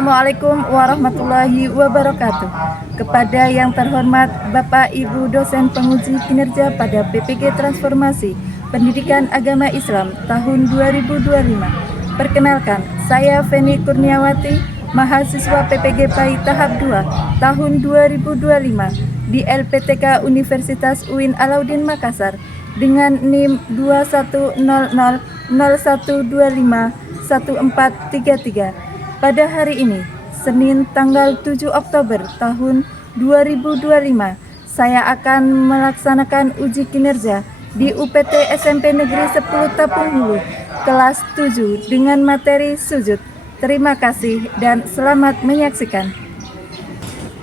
Assalamualaikum warahmatullahi wabarakatuh. Kepada yang terhormat Bapak Ibu dosen penguji kinerja pada PPG Transformasi Pendidikan Agama Islam tahun 2025. Perkenalkan, saya Feni Kurniawati, mahasiswa PPG PAI tahap 2 tahun 2025 di LPTK Universitas UIN Alauddin Makassar dengan NIM 210001251433. Pada hari ini, Senin tanggal 7 Oktober tahun 2025, saya akan melaksanakan uji kinerja di UPT SMP Negeri 10 Tapung Hulu, kelas 7 dengan materi sujud. Terima kasih dan selamat menyaksikan.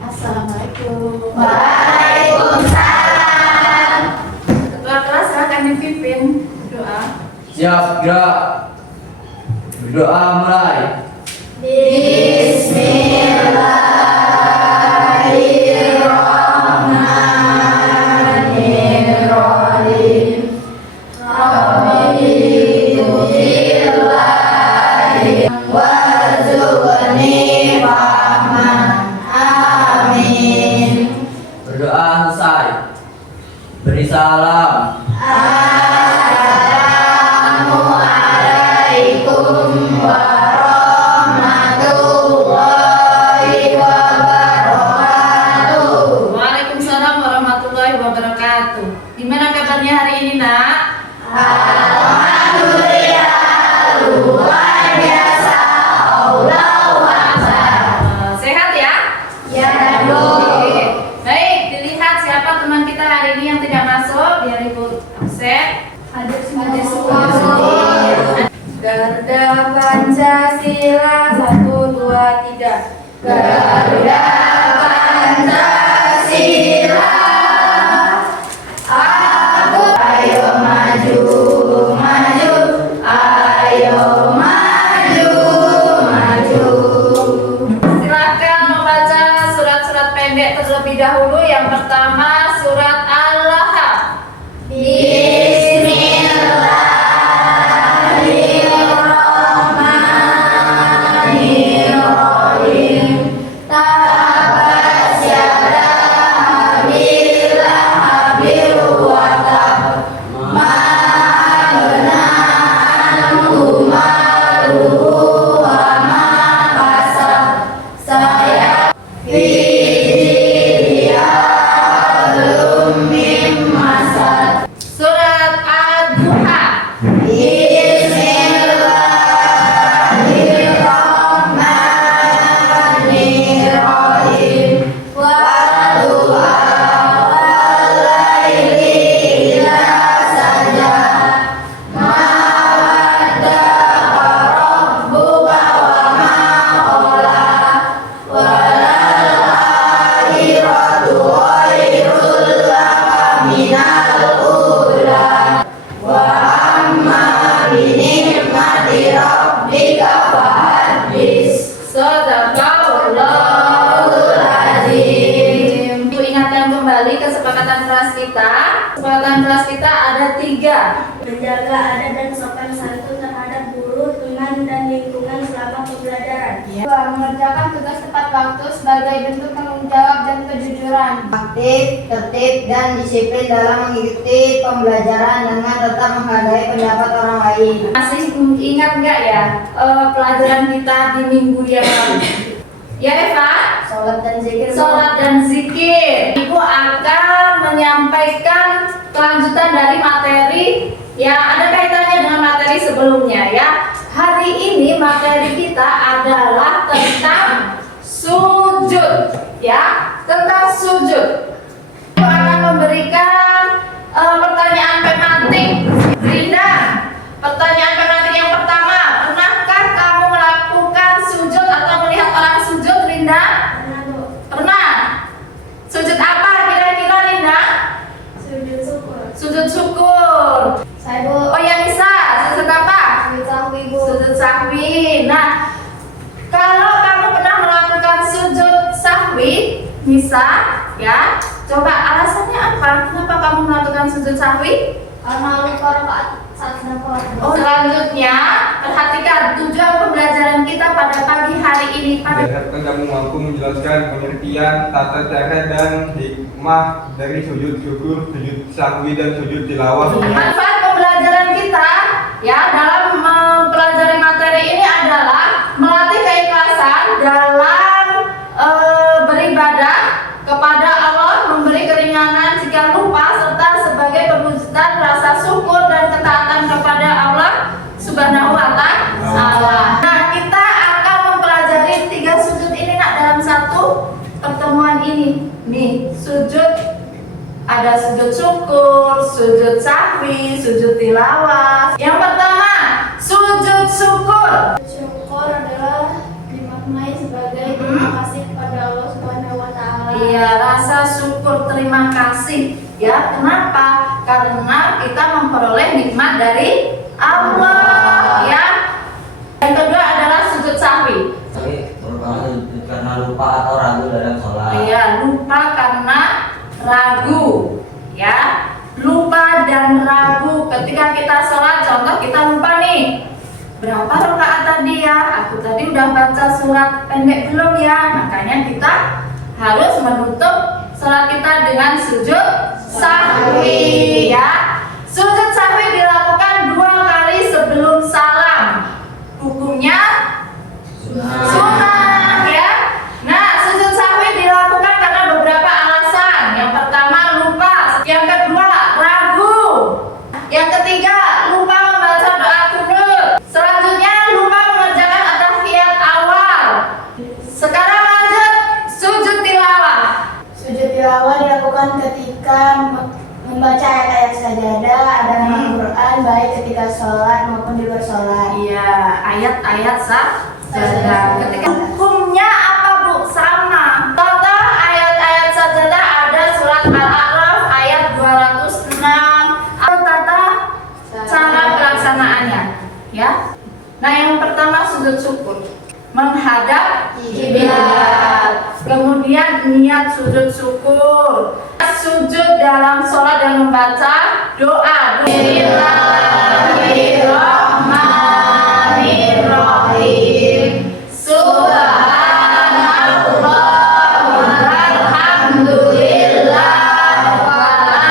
Assalamualaikum. Waalaikumsalam. Ketua kelas akan dipimpin doa. Siap, gerak. Berdoa mulai. Bismillahirrahmanirrahim. Rabbillahi warzuqni fahman. Amin. Berdoa selesai. Beri salam. Assalamualaikum warahmatullahi wabarakatuh. Waalaikumsalam warahmatullahi wabarakatuh. Gimana kabarnya hari ini, Nak? Alhamdulillah, luar biasa. Allahu Akbar. Sehat ya? Ya, Bu. Oke. Baik, dilihat siapa teman kita hari ini yang tidak masuk biar Ibu absen. Hadir semua. Garda Pancasila 1, 2, 3. Garda Pancasila. Ayo maju, maju. Ayo maju, maju. Silakan membaca surat-surat pendek terlebih dahulu. Yang pertama surat Al-Lahab. Bismillahirrahmanirrahim. Tabbat yada abil lahabin wa tab. Ma aghna anhu maluhu wa ma kasab. Saya fi jiliyalum mim masad. Surat Ad-Duha. Bismillahirrahmanirrahim. Wadduha wal-laili idza saja. Ma wadda'aka rabbuka wa ma qala. Wal-akhiratu khairul laka minal ula. Wa amma bi ni'mati rabbika fahaddits. Sadaqallahul azim. Ibu ingatkan kembali kesepakatan kelas kita. Kesepakatan kelas kita ada 3. Menjaga adat dan sopan santun terhadap guru, teman, dan lingkungan selama pembelajaran. Dua, mengerjakan tugas tepat waktu sebagai bentuk tanggung jawab dan kejujuran. Aktif, tertib, dan disiplin dalam mengikuti pembelajaran dengan tetap menghargai pendapat orang lain. Masih ingat nggak ya pelajaran kita di minggu yang lalu? Ya Eva? Sholat dan zikir. Sholat dan zikir. Ibu akan menyampaikan kelanjutan dari materi yang ada kaitannya dengan materi sebelumnya ya. Hari ini materi kita adalah tentang sujud ya, tentang sujud. Ibu akan memberikan pertanyaan tematik. Rinda, pertanyaan tematik yang pertama, pernahkah kamu melakukan sujud atau melihat orang sujud, Rinda? Pernah. Sujud apa kira-kira, Rinda? Sujud syukur. Sujud syukur. Saya, Bu. Oh ya Nisa, sujud apa? Sujud sahwi, Bu. Sujud sahwi. Nah, kalau kamu pernah melakukan sujud sahwi, Nisa, ya, coba alasannya apa? Kenapa kamu melakukan sujud sahwi? Karena lupa rakaat saat sedang sholat. Oh, selanjutnya perhatikan tujuan pembelajaran kita pada pagi hari ini. Diharapkan kamu mampu menjelaskan pengertian, tata cara dan hikmah dari sujud syukur, sujud sahwi dan sujud tilawah. Manfaat pembelajaran kita ya dalam mempelajari materi ini adalah melatih keikhlasan dalam beribadah kepada Allah, memberi keringanan jika lupa, serta sebagai perwujudan rasa syukur dan ketaatan kepada Allah Subhanahu wa Ta'ala. Nah, kita akan mempelajari 3 sujud ini dalam satu pertemuan ini. Nih, sujud ada sujud syukur, sujud sahwi, sujud tilawah. Yang pertama, sujud syukur. Syukur adalah dimaknai sebagai terima kasih kepada Allah Subhanahu wa Ta'ala. Iya, rasa syukur terima kasih. Ya, kenapa? Karena kita memperoleh nikmat dari Allah. Ya. Yang kedua adalah sujud sahwi. Karena lupa atau ragu dalam sholat. Iya, lupa karena ragu. Ya, lupa dan ragu ketika kita sholat. Contoh kita lupa nih, berapa rakaat tadi ya? Aku tadi udah baca surat pendek belum ya? Makanya kita harus menutup sholat kita dengan sujud sahwi. Ya, sujud sahwi dilakukan 2 kali sebelum salam. Hukumnya sunnah ya. Nah, sujud sahwi dilakukan karena beberapa alasan. Yang pertama lupa, yang kedua ragu, yang ketiga lupa membaca doa kunut, selanjutnya lupa mengerjakan at-tahiyat awal. Sekarang lanjut sujud tilawah. Sujud tilawah dilakukan ketika membaca ayat-ayat sajadah dan Al-Quran baik ketika sholat maupun di luar sholat. Iya, ayat-ayat sajadah. Ketika hukumnya apa Bu? Sama. Contoh ayat-ayat sajadah ada surat Al-A'raf ayat 206. Tata cara pelaksanaannya, ya. Nah, yang pertama sujud syukur, menghadap kiblat. Kemudian niat sujud syukur. Sujud dalam sholat dan membaca doa. Bismillahirrahmanirrahim. Subhanallah walhamdulillah wa la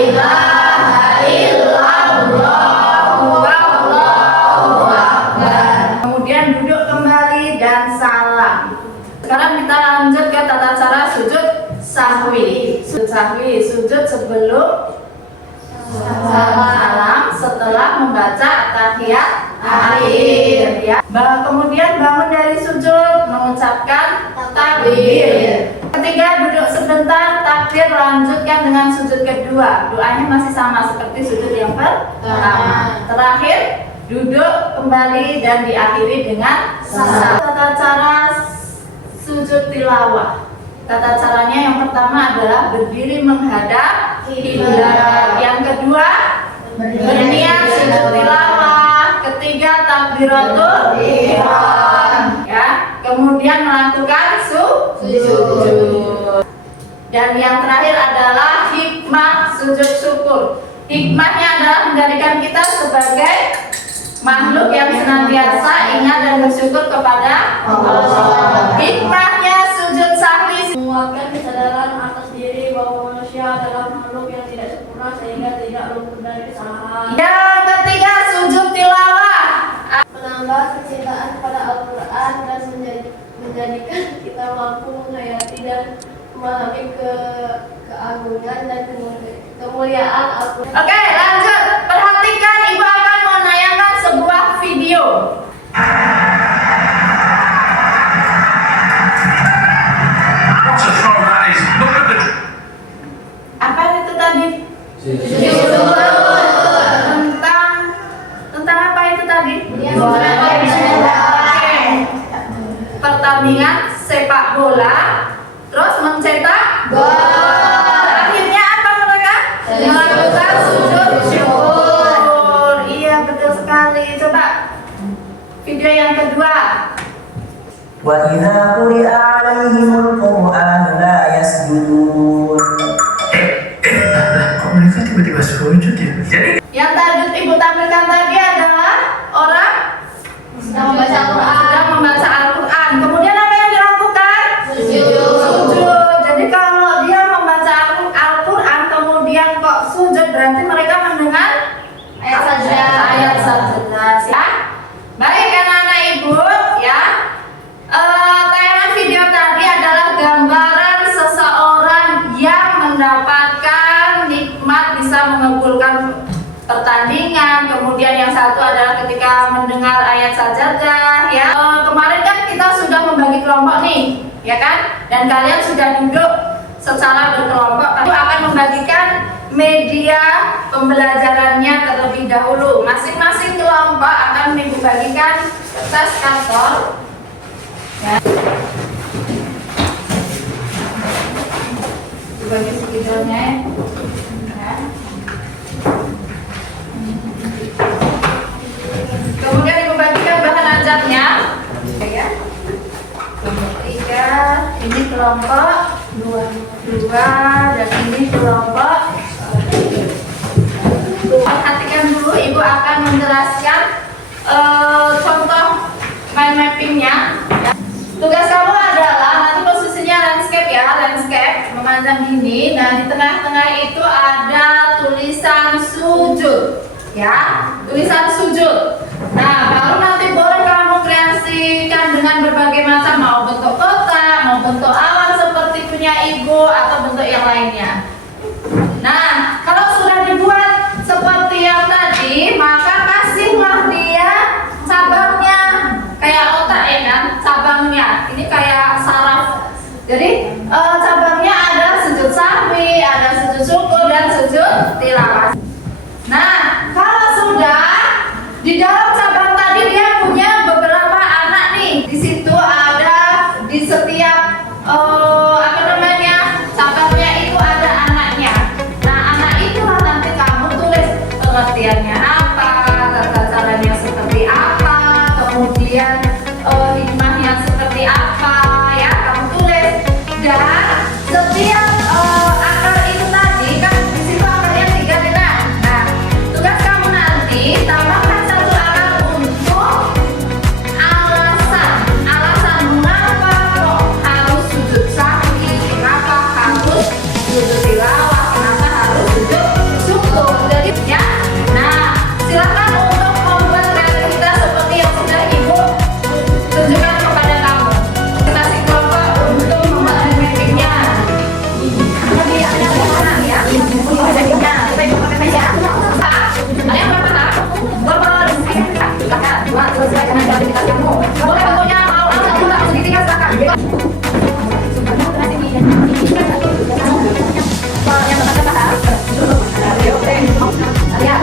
ilaha illallah wallahu akbar. Kemudian duduk kembali dan salam. Sekarang kita lanjut ke tata cara sujud sahwi. Sujud sahwi, sujud sebelum salam setelah membaca at-tahiyat akhir ya. Kemudian bangun dari sujud mengucapkan takbir. Ketiga, duduk sebentar, takbir, lanjutkan dengan sujud kedua. Doanya masih sama seperti sujud yang pertama. Terakhir, duduk kembali dan diakhiri dengan salam. Tata cara sujud tilawah. Tata caranya yang pertama adalah berdiri menghadap kiblat. Yang kedua, berniat sujud tilawah. Ketiga, takbiratul ihram. Ya, kemudian melakukan sujud. Dan yang terakhir adalah hikmah sujud syukur. Hikmahnya adalah menjadikan kita sebagai makhluk yang senantiasa ingat dan bersyukur kepada Allah. Hikmahnya sujud sahwi Menguatkan kesadaran atas diri bahwa manusia adalah makhluk yang tidak sempurna sehingga tidak luput dari kesalahan. Yang ketiga, sujud tilawah. Menambah kecintaan pada Al-Quran dan menjadikan kita mampu menghayati dan memahami keagungan dan kemuliaan Al-Quran. Oke, lanjut. Perhatikan, Ibu akan menayangkan sebuah video. Apa itu tadi? Tentang apa itu tadi? Pertandingan sepak bola, terus mencetak gol. Akhirnya apa mereka? Melakukan sujud syukur. Iya, betul sekali. Coba video yang kedua. وَإِذَا قُرِئَ عَلَيْهِمُ الْقُرْآنُ لَا يَسْجُدُونَ. Kok mereka tiba-tiba sujud ya? Yang tadi Ibu tampilkan tadi adalah orang pertandingan, kemudian yang satu adalah ketika mendengar ayat sajadah ya. Kemarin kan kita sudah membagi kelompok nih, ya kan? Dan kalian sudah duduk secara berkelompok. Kami akan membagikan media pembelajarannya terlebih dahulu. Masing-masing kelompok akan membagikan kertas kantor. Ya. Dibagi segidolnya. Ya. Kemudian dibagikan bahan ajarnya. Ya. Kelompok 3, ini kelompok 2 dan ini kelompok 1. Perhatikan dulu, Ibu akan menjelaskan contoh mind mappingnya. Tugas kamu adalah nanti posisinya landscape ya, landscape memandang gini. Nah, di tengah-tengah itu ada tulisan sujud ya, tulisan sujud. Nah, baru nanti boleh kamu kreasikan dengan berbagai macam, mau bentuk kotak, mau bentuk awan seperti punya Ibu atau bentuk yang lainnya. Nah, kalau sudah dibuat seperti yang tadi, maka kasihlah dia cabangnya, kayak otak ya kan, cabangnya. Ini kayak saraf. Jadi cabangnya ada sujud sahwi, ada sujud syukur dan sujud tilawah. Nah, kalau sudah di dalam cabang tadi dia punya beberapa anak nih. Di situ ada di setiap cabangnya itu ada anaknya. Nah, anak itulah nanti kamu tulis pengertiannya apa, tata caranya seperti apa, kemudian hikmahnya seperti apa ya, kamu tulis. Dan setiap akar itu tadi kan di situ akarnya 3 kan. Nah, tugas kamu nanti tambahkan 1 akar untuk alasan mengapa kok harus sujud sahwi, kenapa harus sujud tilawah, kenapa harus sujud syukur. Jadi ya, nah silakan untuk membuat kreativitas seperti yang sudah Ibu tunjukkan kepada kamu. Masing-masing kelompok untuk membuat mappingnya. Jadi ada mana ya? Ada yang berapa tak? Berapa? Silakan. Buat selesaikan aktivitasmu. Boleh bentuknya mau atau segitiga silakan. Yang berapa? Lihat.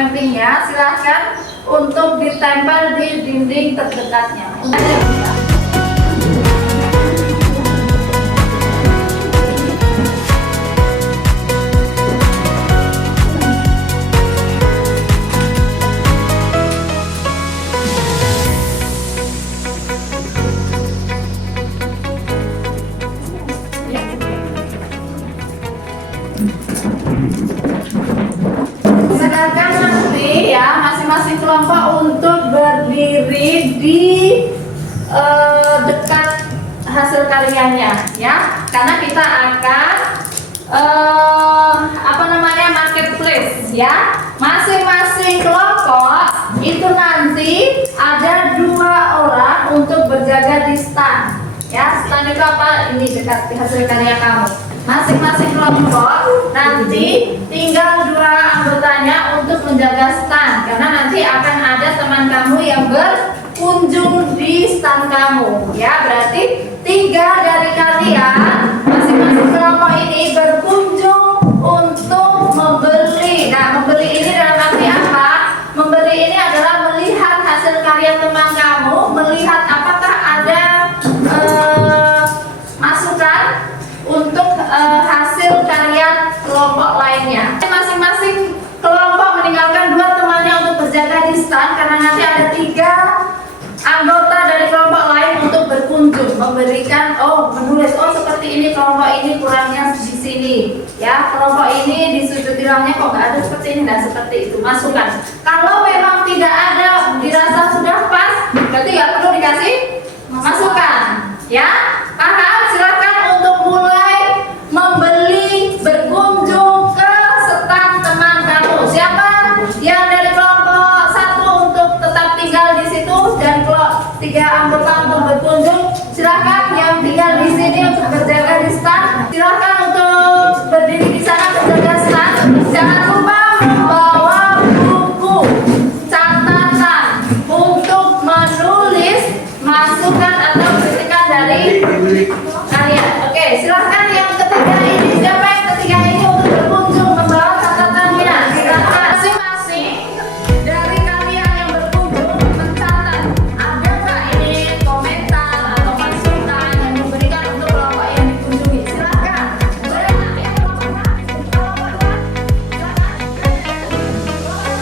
mappingnya, silahkan untuk ditempel di dinding terdekatnya. Silakan nanti ya masing-masing kelompok untuk berdiri di dekat hasil karyanya ya, karena kita akan marketplace ya. Masing-masing kelompok itu nanti ada 2 orang untuk berjaga di stand ya. Stand itu apa? Ini dekat hasil karya kamu. Masing-masing kelompok nanti tinggal 2 anggotanya untuk menjaga stand, karena nanti akan ada teman kamu yang berkunjung di stand kamu ya. Berarti 3 dari kalian masing-masing kelompok ini berkunjung untuk membeli. Nah, membeli ini dalam arti apa? Membeli ini adalah melihat hasil karya teman kamu, melihat apakah ada masukan untuk hasil karya kelompok lainnya. Masing-masing kelompok meninggalkan 2 temannya untuk berjaga di stand, karena nanti ada 3 anggota dari kelompok lain untuk berkunjung, memberikan menulis seperti ini, kelompok ini kurangnya di sini ya, kelompok ini di sudut hilangnya kok nggak ada seperti ini dan seperti itu, masukan. Kalau memang tidak ada, dirasa sudah pas, berarti nggak perlu dikasih masukan ya. Paham? Silakan untuk mulai membeli, berkunjung ke stand teman kamu. Siapa yang dari kelompok 1 untuk tetap tinggal di situ dan 3 anggota untuk berkunjung, silakan yang tinggal di sini untuk berjaga di stand, silakan untuk berdiri di sana berjaga stand. Jangan lupa membawa buku catatan untuk menulis masukan atau kritikan dari karya. Oke, silahkan yang ketiga ini, siapa yang ketiga ini untuk berkunjung membawa catatannya? Silahkan masing-masing dari kalian yang berkunjung mencatat ada nggak ini komentar atau masukan yang diberikan untuk kelompok yang dikunjungi. Silahkan. Boleh nanti yang kelompok 2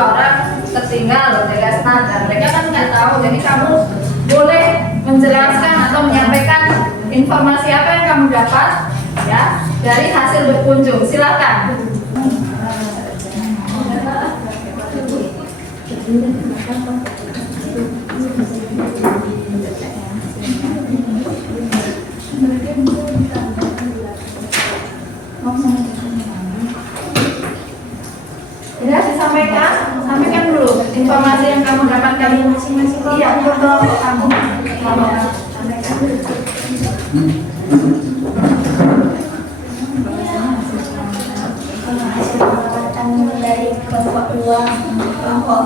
orang tertinggal loh jaga standar. Mereka kan nggak tahu, jadi kamu boleh menjelaskan atau menyampaikan informasi apa yang kamu dapat ya dari hasil berkunjung. Silakan. Ya, disampaikan, sampaikan dulu informasi yang kamu dapatkan Dari masing-masing kelompok kamu. Hasil pengamatan dari kelompok 2 kelompok.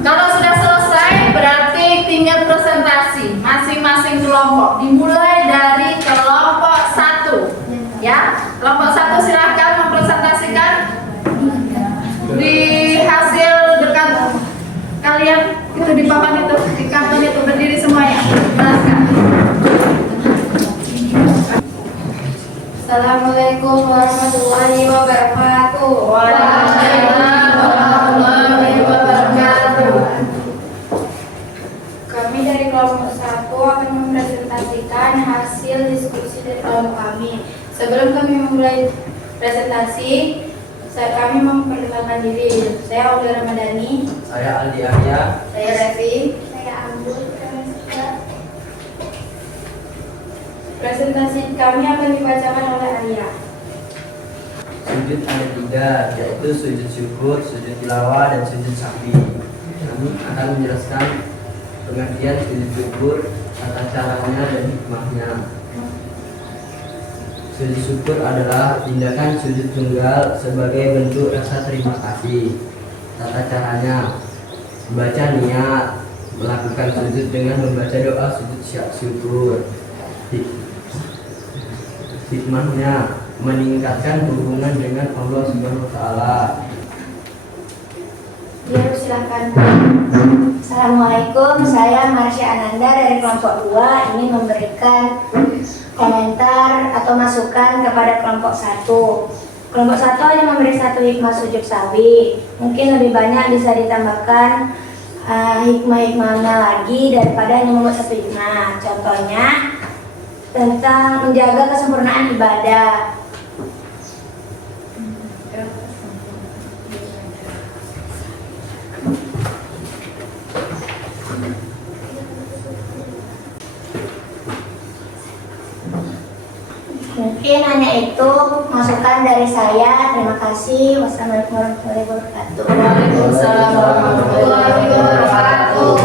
Kalau sudah selesai berarti tinggal presentasi masing-masing kelompok. Dimulai dari kelompok 1. Ya, kelompok 1 silakan mempresentasikan di hasil dekat kalian itu di papan itu, di karton itu berdiri semuanya. Jelaskan. Assalamualaikum warahmatullahi wabarakatuh. Waalaikumsalam warahmatullahi wabarakatuh. Kami dari kelompok 1 akan mempresentasikan hasil diskusi dari kelompok kami. Sebelum kami memulai presentasi, kami memperkenalkan diri. Saya Olga Ramadhani. Saya Aldi Arya. Saya Revi. Saya Ambul. Presentasi kami akan dibacakan oleh Arya. Sujud ada 3, yaitu sujud syukur, sujud tilawah, dan sujud sahwi. Kami akan menjelaskan pengertian sujud syukur, tata caranya, dan hikmahnya. Sujud syukur adalah tindakan sujud tunggal sebagai bentuk rasa terima kasih. Tata caranya, membaca niat, melakukan sujud dengan membaca doa sujud syukur. Hikmahnya, meningkatkan hubungan dengan Allah Subhanahu wa Ta'ala. Biar silakan. Assalamualaikum, saya Marsha Ananda dari kelompok 2 ingin memberikan komentar atau masukan kepada kelompok 1. Kelompok 1 hanya memberi 1 hikmah sujud sahwi. Mungkin lebih banyak bisa ditambahkan hikmah-hikmahnya lagi daripada hanya membuat 1 hikmah. Contohnya tentang menjaga kesempurnaan ibadah. Mungkin hanya itu masukan dari saya. Terima kasih. Wassalamualaikum warahmatullahi wabarakatuh. Waalaikumsalam warahmatullahi wabarakatuh.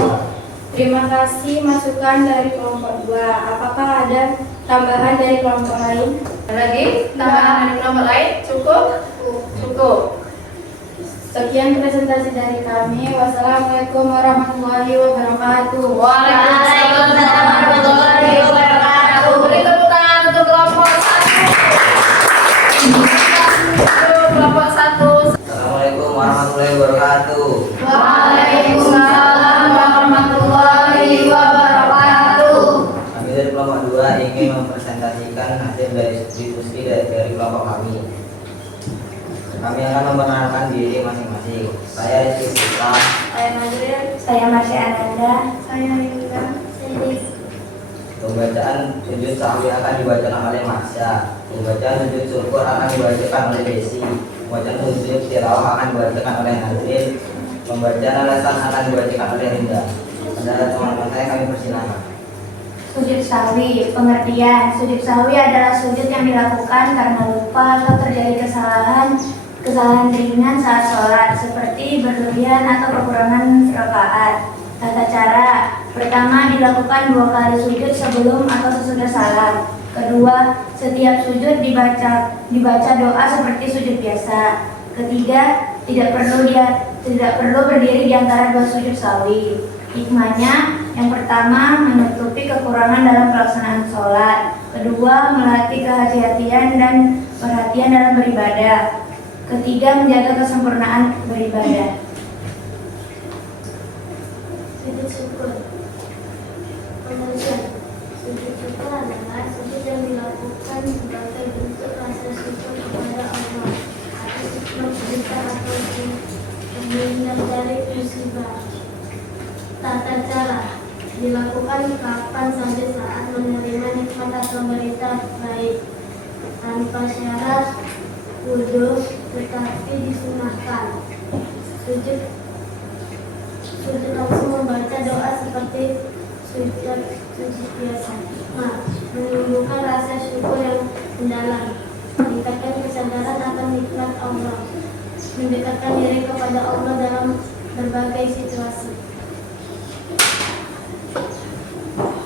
Terima kasih masukan dari kelompok 2. Apakah ada tambahan dari kelompok lain? Lagi tambahan dari kelompok lain? Cukup? Cukup. Sekian presentasi dari kami. Wassalamualaikum warahmatullahi wabarakatuh. Waalaikumsalam warahmatullahi wabarakatuh. Beri tepuk tangan untuk kelompok 1. Kelompok 1. Assalamualaikum warahmatullahi wabarakatuh. Waalaikumsalam warahmatullahi wabarakatuh. Kami dari kelompok 2 ingin mempresentasikan hasil dari diskusi dari kelompok kami. Kami akan memperkenalkan diri masing-masing. Saya Rizky Putra. Saya Nazril. Saya Marsha Ananda. Saya Linda. Saya Riz. Pembacaan sujud sahwi akan dibacakan oleh Marsha. Pembacaan sujud syukur akan dibacakan oleh Desi. Pembacaan sujud tilawah akan dibacakan oleh Nazril. Pembacaan alasan akan dibacakan oleh Linda. Pada teman-teman saya kami persilakan. Sujud sahwi, pengertian. Sujud sahwi adalah sujud yang dilakukan karena lupa atau terjadi kesalahan ringan saat sholat, seperti berlebihan atau kekurangan rakaat. Tata cara, pertama dilakukan 2 kali sujud sebelum atau sesudah salam. Kedua, setiap sujud dibaca doa seperti sujud biasa. Ketiga, tidak perlu berdiri di antara 2 sujud sahwi. Hikmahnya, yang pertama menutupi kekurangan dalam pelaksanaan sholat. Kedua, melatih kehati-hatian dan perhatian dalam beribadah. Ketiga, menjaga kesempurnaan beribadah. Sujud syukur. Pengertian. Sujud syukur adalah sujud yang dilakukan sebagai bentuk rasa syukur kepada Allah atas hikmah besar atau pemberian dari musibah. Tata cara dilakukan kapan saja saat menerima nikmat atau berita baik, tanpa syarat wudhu, tetapi disunahkan. Sujud langsung membaca doa seperti sujud biasa. Nah, menumbuhkan rasa syukur yang mendalam, meningkatkan kesadaran akan nikmat Allah, mendekatkan diri kepada Allah dalam berbagai situasi.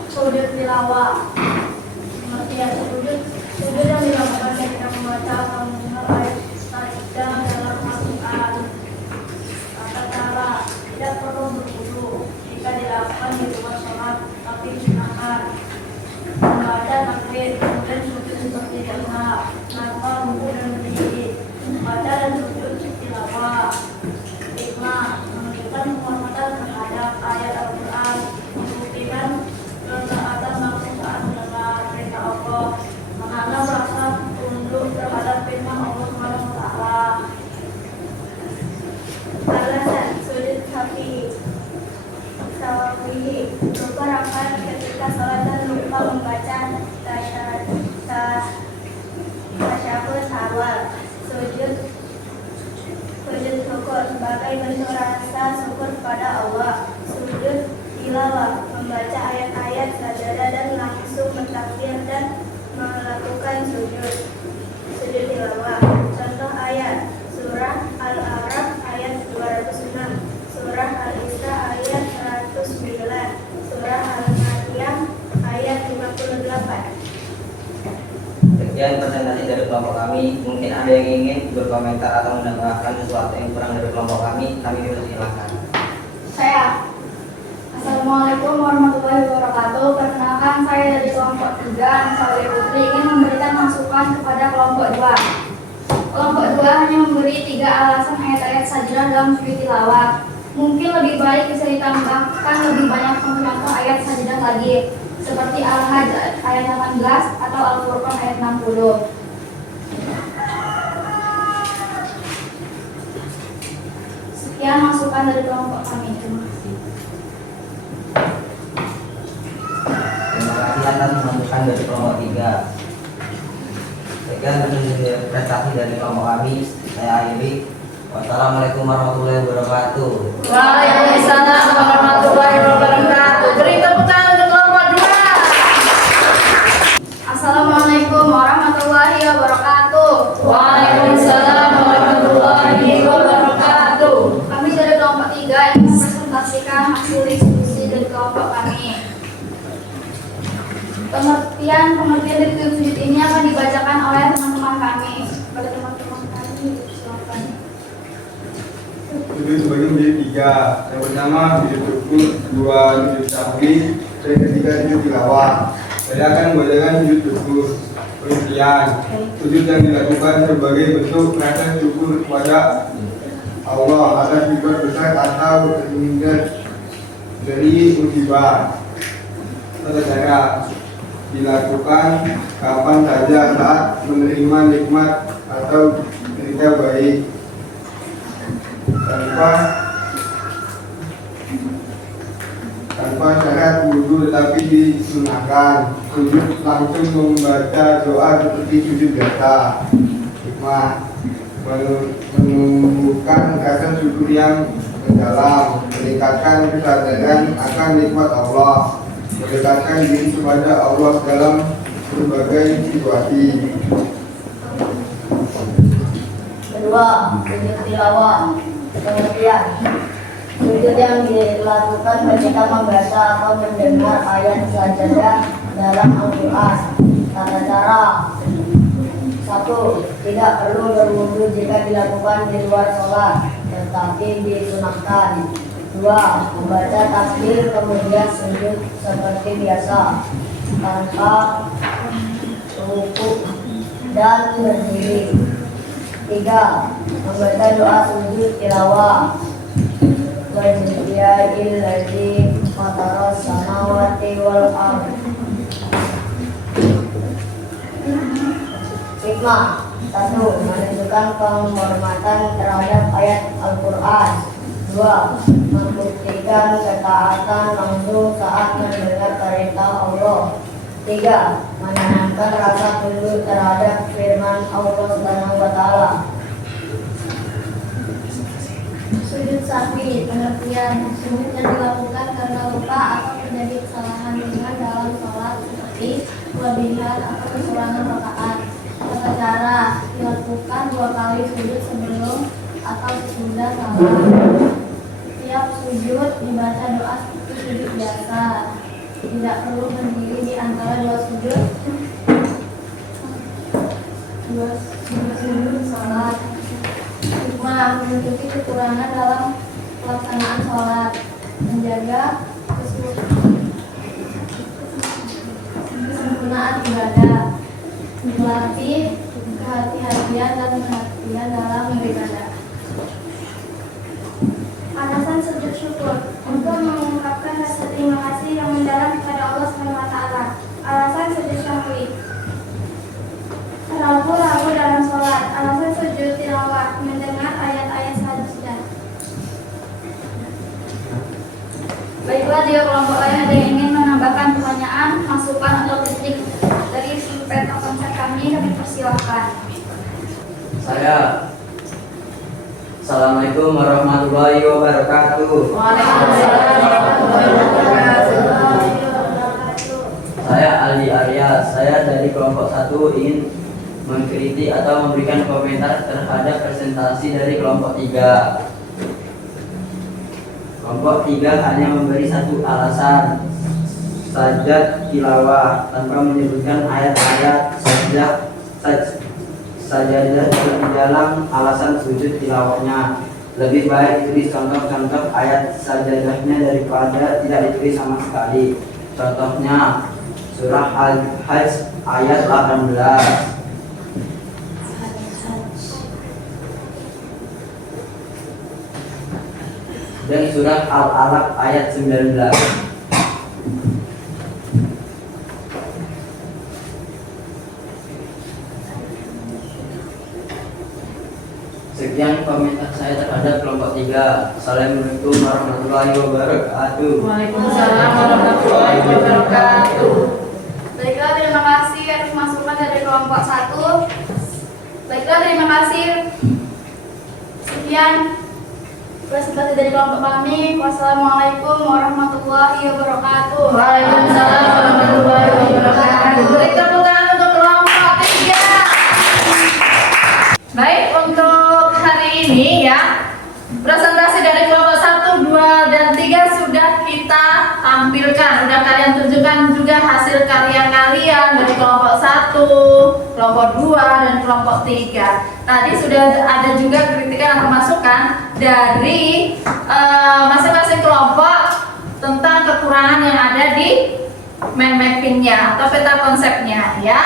Sujud tilawah. Pengertian sujud yang dilakukan ketika membaca atau mendengar ayat sajadah dalam Al-Quran. Tata cara, tidak perlu berwudu jika dilakukan di luar sholat, tapi disunahkan. Membaca takbir, kemudian sujud seperti biasa, tanpa rukuk dan berdiri. Membaca dan sujud tilawah. Hikmah, menunjukkan penghormatan terhadap ayat Al-Quran, membuktikan ketaatan langsung saat mendengar perintah Allah, menanam rasa tunduk terhadap firman Allah Subhanahu wa Ta'ala. Alasan sujud sawi berupa rakaat ketika salat dan lupa membaca tasyahud awal. Sujud syukur sebagai bentuk rasa syukur kepada Allah. Sujud tilawah membaca ayat-ayat sajadah dan langsung mentakbir dan melakukan sujud tilawah. Contoh ayat surah Al-A'raf ayat 206, surah Al-Isra ayat 109, surah Al-Maryam ayat 58. Sekian presentasi dari kelompok kami. Mungkin ada yang ingin berkomentar atau menambahkan sesuatu yang kurang dari kelompok kami persilahkan. Saya. Assalamualaikum warahmatullahi wabarakatuh. Perkenalkan, saya dari kelompok 3 Ansari Putri ingin memberikan masukan kepada kelompok 2. Kelompok 2 hanya memberi 3 alasan ayat-ayat sajadah dalam sujud tilawah. Mungkin lebih baik bisa ditambahkan lebih banyak contoh ayat sajadah lagi, seperti Al-Hajj ayat 18 atau Al-Furqan ayat 60. Sekian masukan dari kelompok kami. Terima kasih. Terima kasih atas masukan dari kelompok 3. Sekian presentasi dari kelompok kami. Saya akhiri. Wassalamualaikum warahmatullahi wabarakatuh. Waalaikumsalam warahmatullahi wabarakatuh. Beri tepuk tangan untuk kelompok 2. Assalamualaikum warahmatullahi wabarakatuh. Waalaikumsalam warahmatullahi wabarakatuh. Kami dari kelompok 3 yang mempresentasikan hasil diskusi dari kelompok kami. Pengertian dari sujud ini akan dibacakan oleh teman-teman kami. Kepada teman-teman kami, silakan. Sujud terbagi menjadi 3. Yang pertama sujud syukur, kedua sujud sahwi, dan ketiga sujud tilawah. Saya akan membacakan sujud syukur. Pengertian sujud yang dilakukan sebagai bentuk rasa syukur kepada Allah atas sifat besar atau terhindar dari musibah. Tata cara dilakukan kapan saja saat menerima nikmat atau berita baik, tanpa syarat wudu tetapi disunahkan. Sujud langsung membaca doa seperti sujud biasa. Hikmah menumbuhkan rasa syukur yang mendalam, meningkatkan kesadaran akan nikmat Allah, mendekatkan diri kepada Allah dalam berbagai situasi. Kedua, sujud tilawah. Pengertian sujud yang dilakukan ketika membaca atau mendengar ayat sajadah dalam Al-Quran. Tata cara: 1. Tidak perlu berwudu jika dilakukan di luar sholat, tetapi disunahkan. 2. Membaca takbir kemudian sujud seperti biasa, tanpa rukuk dan berdiri. 3. Membaca doa sujud tilawah. Wajibiyahil ladzi fataras samawati wal ardh. Hikmah: 1. Menunjukkan penghormatan terhadap ayat Al-Quran. 2. Membuktikan ketaatan langsung saat mendengar perintah Allah. 3. Menanamkan rasa tunduk terhadap firman Allah Subhanahu wa Ta'ala. Sujud sahwi. Pengertian sujud yang dilakukan karena lupa atau terjadi kesalahan kelebihan atau kekurangan rakaat. Tata cara dilakukan 2 kali sujud sebelum atau sesudah salam. Setiap sujud dibaca doa seperti sujud biasa. Tidak perlu berdiri di antara 2 sujud. 2 sujud salat. Hikmah menutupi kekurangan dalam pelaksanaan sholat, menjaga kesempurnaan ibadah, melatih kehati-hatian dan perhatian dalam beribadah. Alasan sujud syukur untuk mengungkapkan rasa terima kasih yang mendalam kepada Allah SWT. Alasan sujud syahwi ragu-ragu dalam sholat. Alasan sujud tilawah mendengar ayat-ayat sajadah. Baiklah, jika kelompok lain ada yang ingin menambahkan pertanyaan, masukan atau kritik dari sumber konsep kami persilahkan. Assalamualaikum warahmatullahi wabarakatuh. Waalaikumsalam warahmatullahi wabarakatuh. Saya Aldi Arya. Saya dari kelompok 1 ingin mengkritik atau memberikan komentar terhadap presentasi dari kelompok 3. Kelompok 3 hanya memberi 1 alasan, sajad tilawah, tanpa menyebutkan ayat-ayat sajadah di dalam alasan sujud tilawahnya. Lebih baik ditulis contoh-contoh ayat sajadahnya daripada tidak ditulis sama sekali. Contohnya surah Al-Hajj ayat 18. Dan surah Al-Alaq ayat 19. Sekian komentar saya terhadap kelompok 3. Assalamualaikum warahmatullahi wabarakatuh. Waalaikumsalam warahmatullahi wabarakatuh. Baiklah, terima kasih atas masukan dari kelompok 1. Baiklah, terima kasih. Sekian presentasi dari kelompok kami. Wassalamualaikum warahmatullahi wabarakatuh. Waalaikumsalam warahmatullahi wabarakatuh. Beri tepuk tangan untuk kelompok 3. Baik, untuk hari ini ya, presentasi dari kelompok 1, 2, dan 3 sudah kita tampilkan. Sudah kalian tunjukkan juga hasil karya kalian dari kelompok 1, kelompok 2, dan kelompok 3. Tadi sudah ada juga kritikan atau masukan dari masing-masing kelompok tentang kekurangan yang ada di mind mappingnya atau peta konsepnya ya.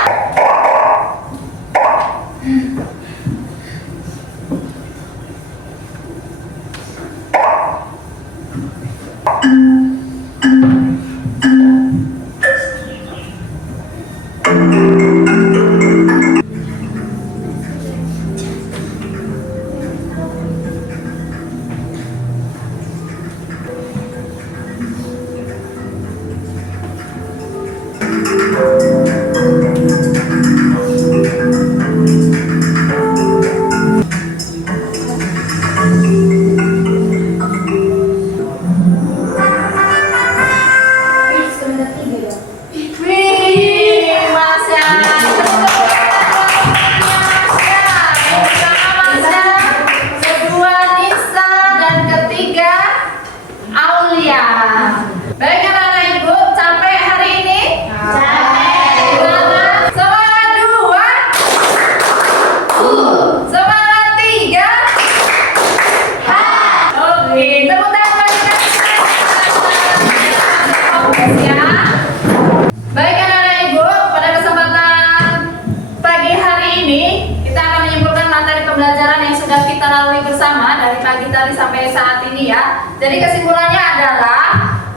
Sampai saat ini ya. Jadi kesimpulannya adalah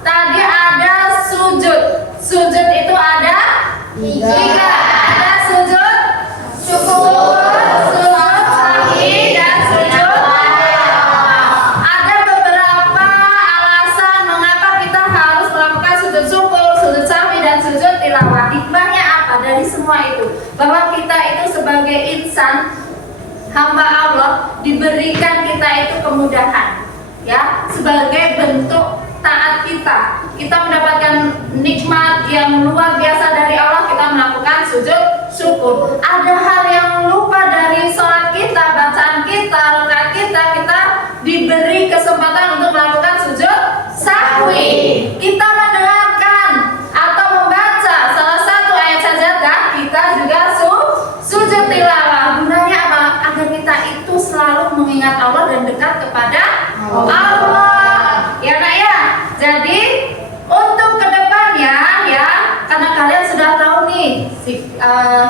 tadi ada sujud. Sujud itu ada 3. Ada sujud syukur, sujud sahwi, dan sujud tilawah. Ada beberapa alasan mengapa kita harus melakukan sujud syukur, sujud sahwi, dan sujud tilawah. Hikmahnya apa dari semua itu? Bahwa kita itu sebagai insan hamba Allah diberikan kita itu kemudahan ya, sebagai bentuk taat kita. Kita mendapatkan nikmat yang luar biasa dari Allah, kita melakukan sujud syukur. Ada hal yang lupa dari sholat kita, bacaan kita, rakaat kita diberi kesempatan untuk melakukan sujud sahwi. Kita mendengarkan atau membaca salah satu ayat sajadah, kita juga sujud tilawah. Gunanya apa? Agar kita itu selalu mengingat Allah dan dekat kepada Allah. Ya Nak ya. Jadi untuk kedepannya ya, karena kalian sudah tahu nih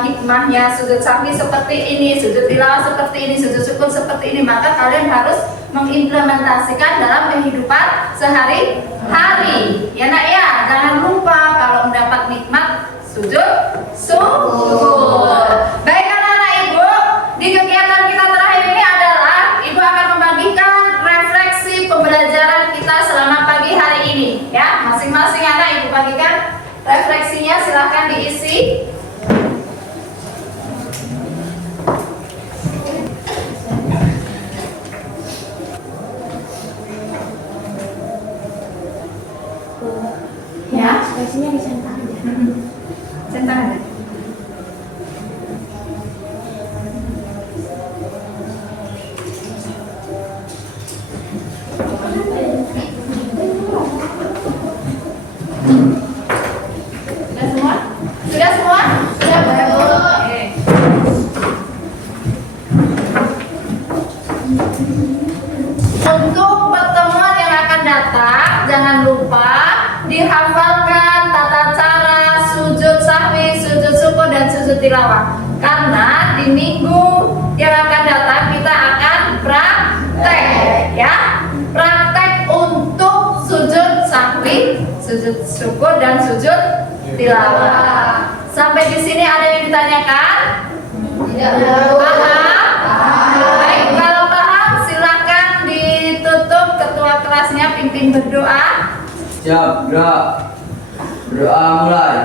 hikmahnya sujud sahwi seperti ini, sujud tilawah seperti ini, sujud syukur seperti ini, maka kalian harus mengimplementasikan dalam kehidupan sehari-hari. Ya Nak ya, jangan lupa kalau mendapat nikmat sujud syukur. Baik anak-anak Ibu, di kegiatan kita terakhir ini adalah Ibu akan membagikan refleksi pembelajaran kita selama pagi hari ini. Ya, masing-masing anak Ibu bagikan refleksinya, silahkan diisi. Ya, Ekspresinya disentang aja. centang aja. Sudah semua? Sudah semua? Sudah Bu? Oke. Untuk pertemuan yang akan datang, jangan lupa dihafalkan tata cara sujud sahwi, sujud syukur, dan sujud tilawah. Karena di minggu yang akan datang kita akan praktek, ya, praktek untuk sujud sahwi, sujud syukur, dan sujud tilawah. Sampai di sini ada yang ditanyakan? Tidak. Paham? Baik, kalau paham silakan ditutup. Ketua kelasnya pimpin berdoa. Siap, berdoa mulai.